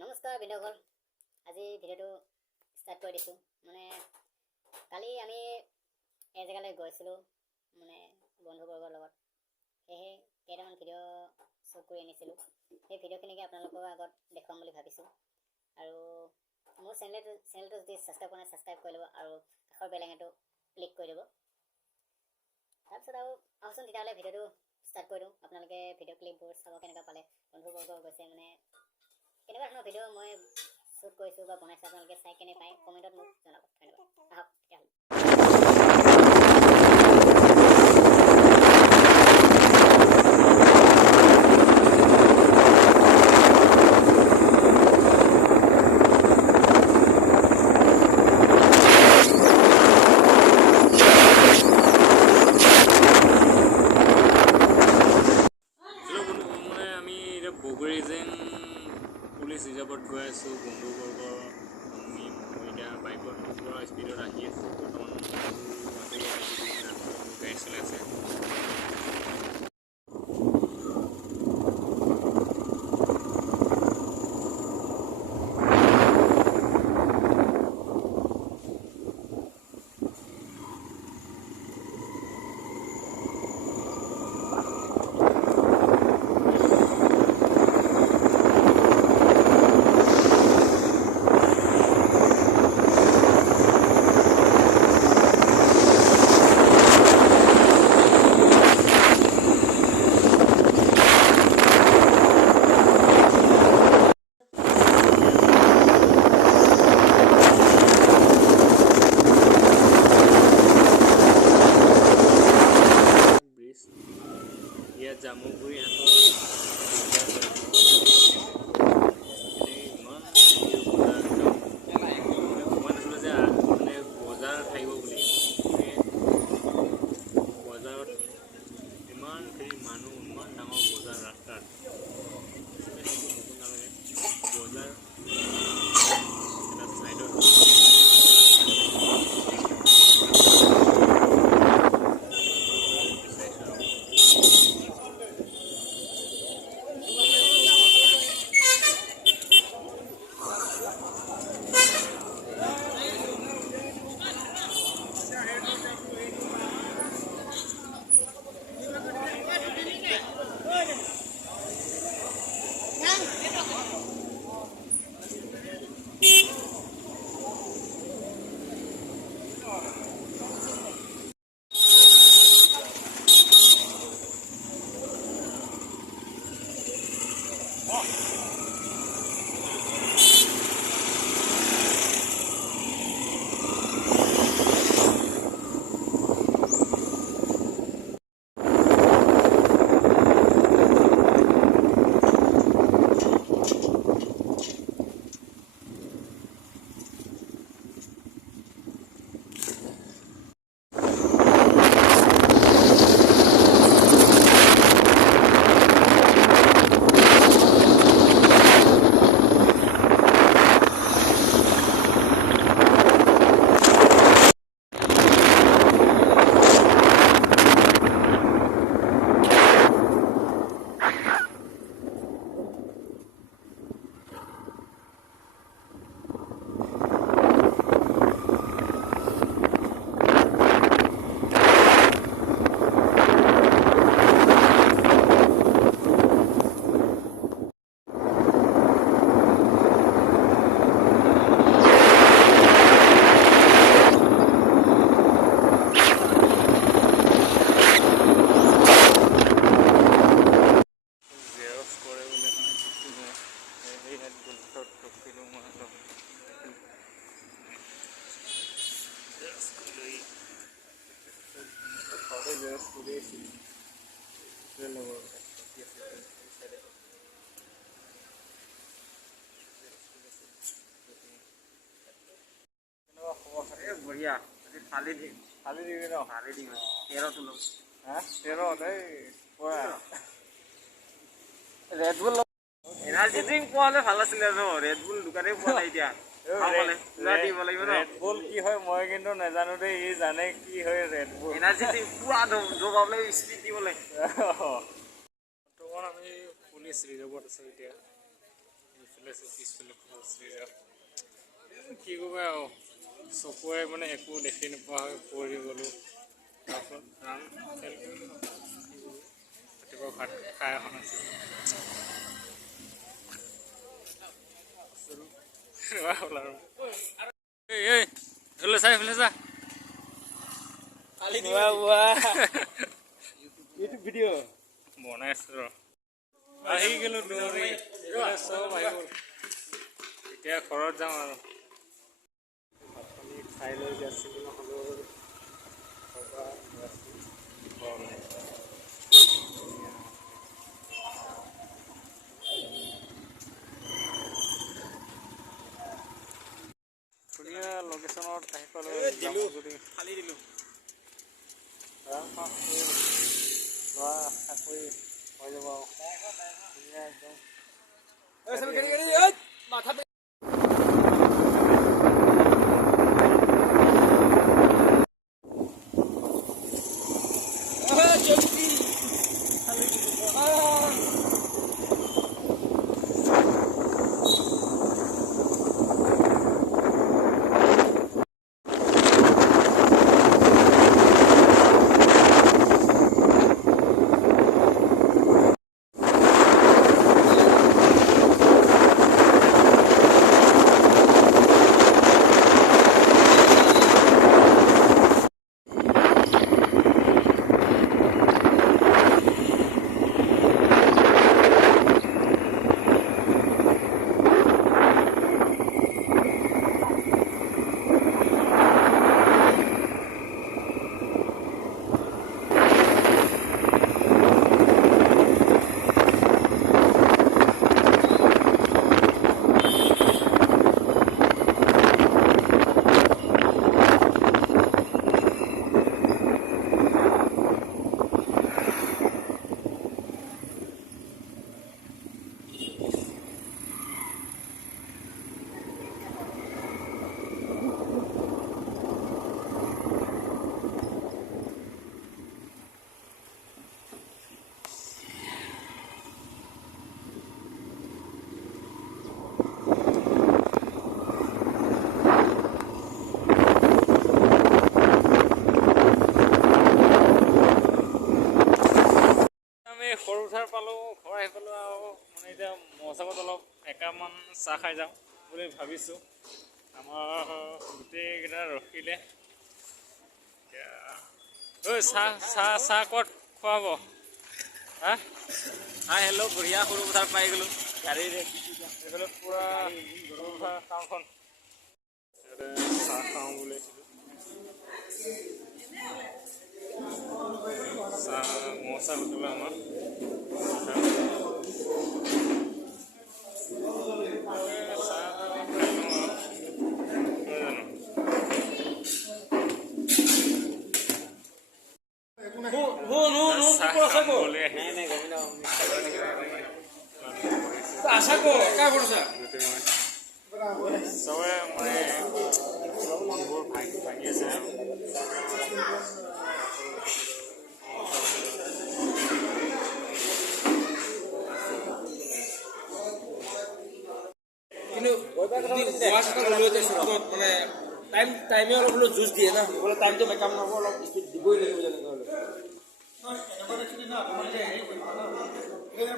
নমস্কাৰ বিন্দুসকল, আজি ভিডিঅ'টো ষ্টাৰ্ট কৰি দিছোঁ। কালি আমি এজেগালৈ গৈছিলোঁ বন্ধুবৰ্গৰ লগত, সেয়েহে কেইটামান ভিডিঅ' শ্বুট কৰি আনিছিলোঁ। সেই ভিডিঅ'খিনিকে আপোনালোকৰ আগত দেখুৱাম বুলি ভাবিছোঁ। আৰু মোৰ চেনেলটো যদি ছাবস্ক্ৰাইব কৰা নাই ছাবস্ক্ৰাইব কৰি ল'ব আৰু কাষৰ বেল আইকনটো ক্লিক কৰি দিব। তাৰপিছত আহকচোন তেতিয়াহ'লে ভিডিঅ'টো ষ্টাৰ্ট কৰি দিওঁ। আপোনালোকে ভিডিঅ' ক্লিপবোৰ চাব কেনেকুৱা পালে, বন্ধুবৰ্গ গৈছে কেনেকুৱা ধৰণৰ ভিডিঅ' মই শ্বুট কৰিছোঁ বা বনাইছোঁ আপোনালোকে চাই কেনে পায় কমেণ্টত মোক জনাব। ধন্যবাদ। আহক তেতিয়াহ'লে। পুলিচ ৰিজাৰ্ভত গৈ আছোঁ। বন্ধুবৰ্গৰ মই এতিয়া বাইকত পুৰা স্পীডত আহি আছোঁ। বৰ্তমান গাড়ী চলাই আছে। ইয়াত জামুগুৰি হাটৰ ইমান ভবা নাছিলোঁ যে বজাৰ থাকিব বুলি। বজাৰত ইমানখিনি মানুহ, ইমান ডাঙৰ বজাৰ ৰাস্তাত নতুন নালাগে। বজাৰ এটা ছাইডত बढ़िया थाली दिबी न थाली दिबी 13 तुलो हां 13 এই পুরা রেড বুল এনার্জি ড্রিঙ্ক পোৱালে ভাল আছিল ন ৰেড বুল দোকানে পোৱা নাই এতিয়া খাবলে না দিব লাগিব ন রেড বুল কি হয় মই কিন্তু নাজানো দে ই জানে কি হয় রেড বুল এনার্জি ড্রিঙ্ক পুৰা দবাবলে স্পিড দিবলে তখন আমি পুলিচ ৰিজাৰ্ভত আছে এতিয়া পাইছোঁ পিছফালে কি ক'বা আৰু চকুৰে মানে একো দেখি নোপোৱা হৈ পৰি গ'লোঁ। তাৰপিছত ৰান খেল ৰাতিপুৱা ভাত খাই এখন আছিল হ'ল আৰু এই এইফালে চা এইফালে চা ইউটিউব ভিডিঅ' বনাই আছোঁ ৰ আহি গ'লোঁ দৌৰি চব আহি গ'ল। এতিয়া ঘৰত যাওঁ আৰু ভাত পানী খাই লৈ গৈছিলোঁ নহ'লেও ধুনীয়া লোকেশ্যনত আহি পালোঁ। যদি খালি দিলোঁ লোৱা আশা কৰি হৈ যাব আৰু ধুনীয়া একদম সৰু ঠাৰ পালোঁ। ঘৰ আহি পালোঁ আৰু মানে এতিয়া মৌচাকত অলপ একাপমান চাহ খাই যাওঁ বুলি ভাবিছোঁ। আমাৰ গোটেইকেইটা ৰখিলে এতিয়া ঐ চাহ ক'ত খুৱাব হা হেল্ল' বঢ়িয়া সৰু পথাৰ পাই গ'লোঁ গাড়ীৰে এইফালে পূৰা টাউনখন ইয়াতে চাহ খাওঁ বুলি চাহ মৌচা হোটেল আমাৰ চবৰে মানে মনবোৰ ভাঙি আছে কিন্তু মানে টাইমে অলপ হ'লেও জুচ দিয়ে না টাইমটো মেকআপ নহ'ব অলপ স্পীড দিবই লাগিব যেনেকৈ হ'লে